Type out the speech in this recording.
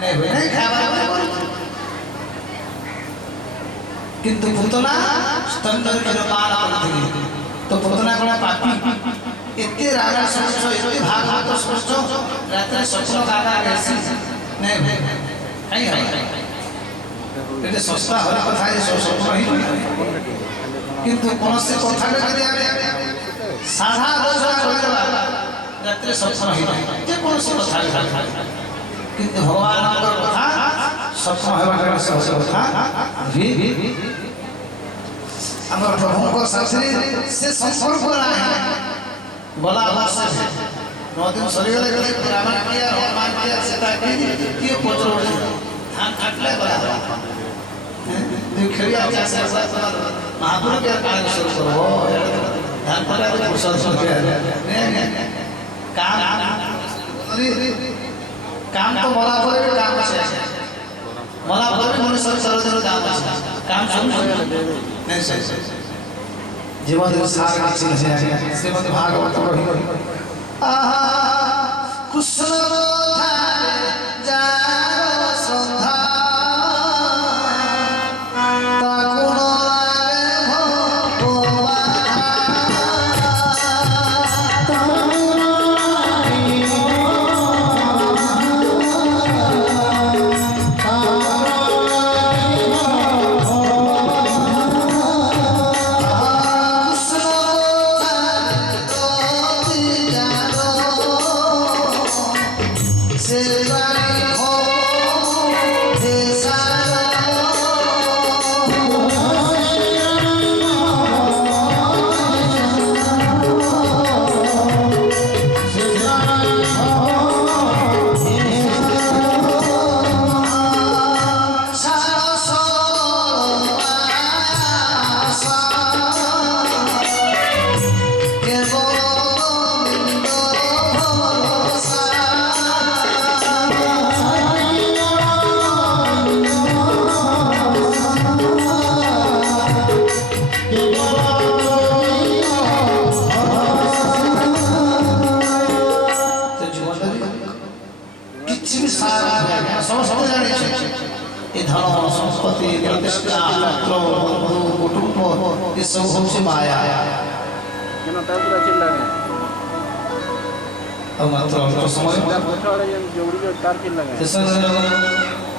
नहीं हुए नहीं खावा किंतु पुतना स्तंभर के पार आती तो पुतना कोना पापी इतने राजा सोचो इतने भागवत सोचो रात्रि स्वप्न काका कैसी नहीं नहीं है ये सस्ता हो कथा ये स्वप्न ही किंतु कौन से कथा के दिया साधा रोजगार हो गया रात्रि स्वप्न ही ये कौन से कथा किंतु भगवान का कथा स्वप्न है वाला कथा भी अमर प्रभु को शास्त्री से संपर्क रहा है बोला भाषा से नौ दिन शरीर लगे रावण किया हनुमान किया सीता की ये पोचो धान काटले बड़ा खरिया जैसे महापुरुष के कारण शुरू करो धान पड़ा तो कुशल सुन के काम तो बोला पर काम से मला पर मनुष्य सर्वजन काम सुन नहीं सही जीवन सार किसी नहीं श्रीमद् भागवत पढ़ी आहा कुशल धारे जारो संधा ताकुण माया समय